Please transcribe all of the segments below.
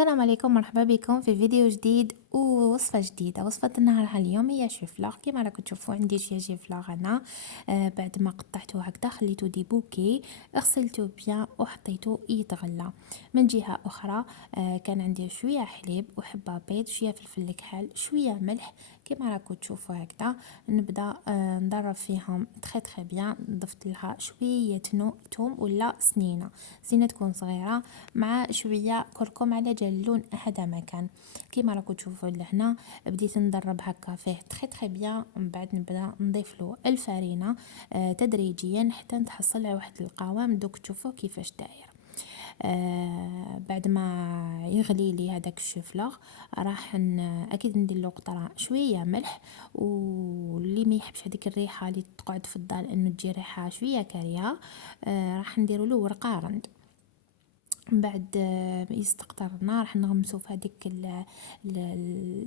السلام عليكم، مرحبا بكم في فيديو جديد ووصفة جديدة. وصفة النهار اليوم هي شوفلاغ. كما راكم تشوفوا عندي شوية شوفلاغ هنا. بعد ما قطعته هكذا خليته دي بوكي، غسلته بيان وحطيته يتغلى. من جهة أخرى كان عندي شوية حليب وحبة بيض، شوية فلفل الكحل، شوية ملح. كما راكم تشوفوا هكذا نبدا نضرب فيهم تخي بيان. ضفت لها شوية توم ولا سنينة تكون صغيرة، مع شويه كركم على جال اللون هذا ما كان. كيما راكم تشوفوا لهنا بديت ندرب هكا فيه تخي بيان. من بعد نبدا نضيف له الفرينه تدريجيا حتى نتحصل على واحد القوام. دوك تشوفوا كيفاش داير. بعد ما يغلي لي هذاك الشوفلاغ راح اكيد ندير له قطره شويه ملح. واللي ما يحبش هذيك الريحه اللي تقعد في الدار انه تجي ريحه شويه كريهه، راح نديروا له ورقه رند. من بعد يستقطرنا راح نغمسو في هذيك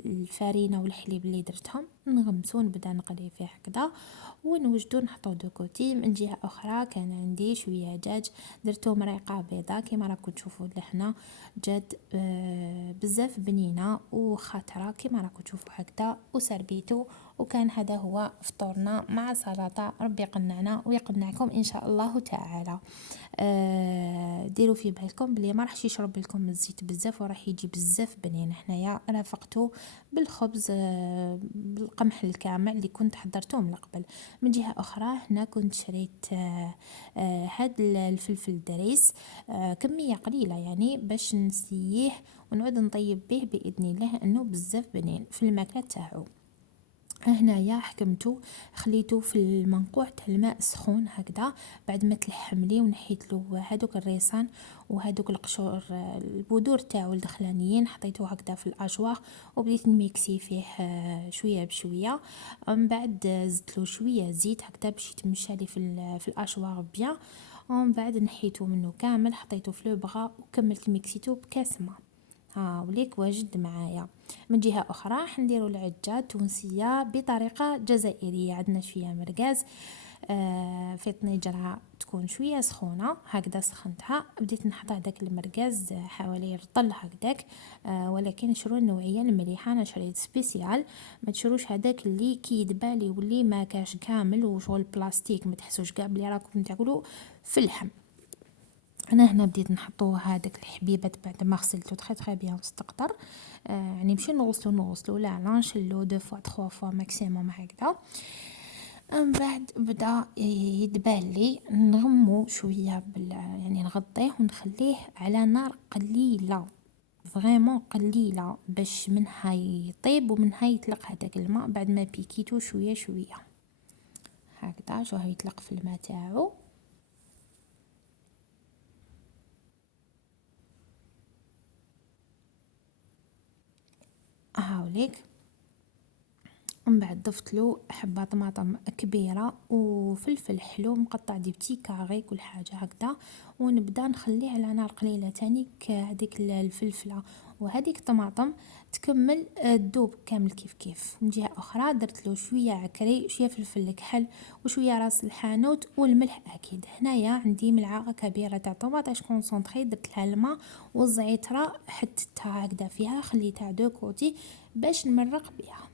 الفرينه والحليب اللي درتهم، نغمسو نبدا نقلي فيه هكذا ونوجدو نحطو دو كوتي. من جهه اخرى كان عندي شويه دجاج درتو مريقه بيضه كما راكم تشوفوا لهنا، جات بزاف بنينه وخاطره كما راكم تشوفوا هكذا. وسربيتو وكان هذا هو فطورنا مع سلطه. ربي يقنعنا ويقنعكم ان شاء الله تعالى. ديروا في بالكم بلي ما راحش يشرب لكم الزيت بزاف وراح يجي بزاف بنين. حنايا رافقته بالخبز بالقمح الكامل اللي كنت حضرته من قبل. من جهه اخرى هنا كنت شريت هاد الفلفل الدريس، كميه قليله يعني باش نسييه ونعود نطيب به باذن الله انه بزاف بنين في الماكله تاعو. هنايا حكمته خليته في المنقوع تاع الماء سخون هكذا. بعد ما تلحم لي ونحيت له هذوك الريسان وهذوك القشور البذور تاعو الدخلانيين، حطيته هكذا في الاشواخ وبديت نميكسي فيه شويه بشويه. من بعد زدت له شويه زيت هكذا باش يتمشى لي في الاشواخ بيان. ومن بعد نحيته منه كامل، حطيته في لو بغا وكملت ميكسيتو بكاس ماء. ها وليك واجد معايا. من جهة أخرى راح نديرو العجة التونسية بطريقة جزائرية. عندنا شوية مرقاز في طنجرة تكون شوية سخونة هكذا، سخنتها بديت نحط هذاك المرقاز حوالي رطل هكذاك. ولكن شرو النوعية المليحة، أنا شريت سبيسيال. ما تشروش هذاك اللي كي يدبالي واللي ما كاش كامل وشغل بلاستيك، ما تحسوش كاع بلي راكم تاكلوا في اللحم. انا هنا بديت نحطو هذاك الحبيبات بعد ما غسلته تخي بيان واستقطر. يعني ماشي نغسلو لا نشلو دو فوا تخوا فوا ماكسيموم هكذا. من بعد بدا يدبال لي نغمو شويه يعني نغطيه ونخليه على نار قليله، فريمون قليله باش منها يطيب ومنها يطلق هذاك الماء. بعد ما بيكيتو شويه شويه هكذا شو يطلق في الماء تاعو. هاوليك. من بعد ضفت له حبه طماطم كبيره وفلفل حلو مقطع دي بتي كاغي كل حاجه هكذا. ونبدا نخليه على نار قليله تاني هذيك الفلفله وهذيك الطماطم تكمل تذوب كامل كيف كيف. من جهه اخرى درت له شويه عكري، شويه فلفل الكحل، وشويه راس الحانوت والملح اكيد. هنايا عندي ملعقه كبيره تاع طوماطاش كونسونطري، درت لها الماء والزعتره حطيتها هكذا فيها، خليتها دو كوتي باش نمرق بها.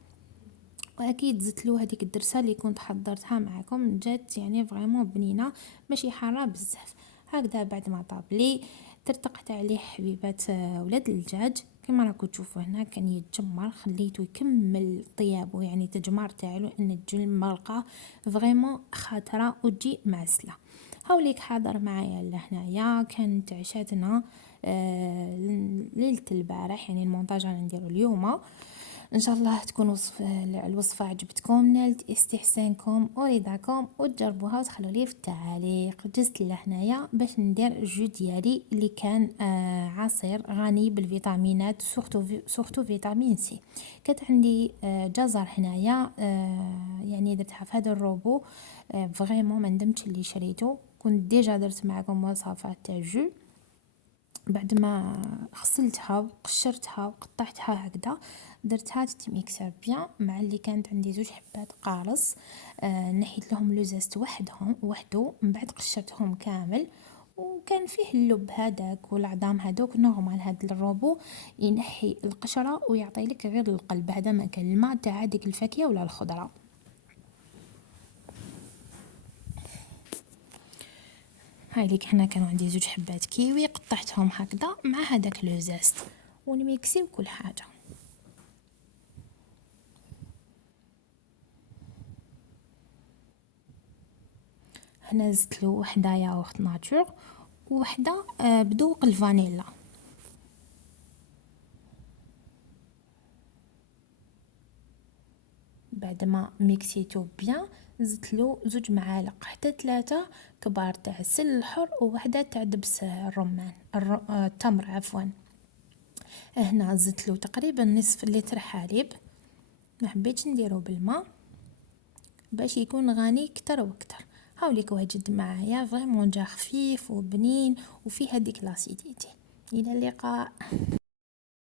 واكيد زدت له هذيك الدرسه اللي كنت حضرتها معكم، جات يعني فريمون بنينه ماشي حاره بزاف هكذا. بعد ما طاب لي ترتقت عليه حبيبات ولاد الدجاج كما راكم تشوفوا هنا. كان يتجمر خليته يكمل طيابه يعني تجمار تاعو ان تجي المرقه فريمون خاطره وتجي معسله. هاوليك حاضر معايا لهنايا. كانت عشاتنا ليله البارح، يعني المونتاج رانا نديرو اليوم. ان شاء الله تكون الوصفه عجبتكم، نالت استحسانكم ورضاكم وتجربوها وتخلوا لي في التعاليق. جزت لهنايا باش ندير الجو ديالي اللي كان عصير غني بالفيتامينات، سورتو فيتامين سي. كانت عندي جزر هنايا، يعني درتها في هذا الروبو. فريمون ما ندمتش اللي شريته، كنت ديجا درت معكم وصفات تاع جو. بعد ما غسلتها وقشرتها وقطعتها هكذا درتها تتميكسر بيان مع اللي كانت عندي زوج حبات قارص. نحيت لهم لوزاست وحده من بعد قشرتهم كامل وكان فيه اللب هذاك والعظام هذوك نورمال. هاد الروبو ينحي القشرة ويعطي لك غير القلب، هذا ما كان الماء تاع هذيك الفاكهة ولا الخضرة. هاي ليك هنا كانوا عندي 2 حبات كيوي قطعتهم هكذا مع هذاك لو زاست ونميكسيو كل حاجة. هنا زدتلو وحده ياغورت ناتور ووحده بذوق الفانيلا. بعد ما ميكسيتو بيان زدتلو 2 معالق حتى 3 كبار تاع السل الحر ووحده تاع دبس الرمان التمر عفوا. هنا زدتلو تقريبا نصف لتر حليب، ما حبيتش نديرو بالماء باش يكون غني كتر وكتر. هاوليك واجد معايا فريمون جا خفيف وبنين وفيه هذيك لاسيديتي. الى اللقاء.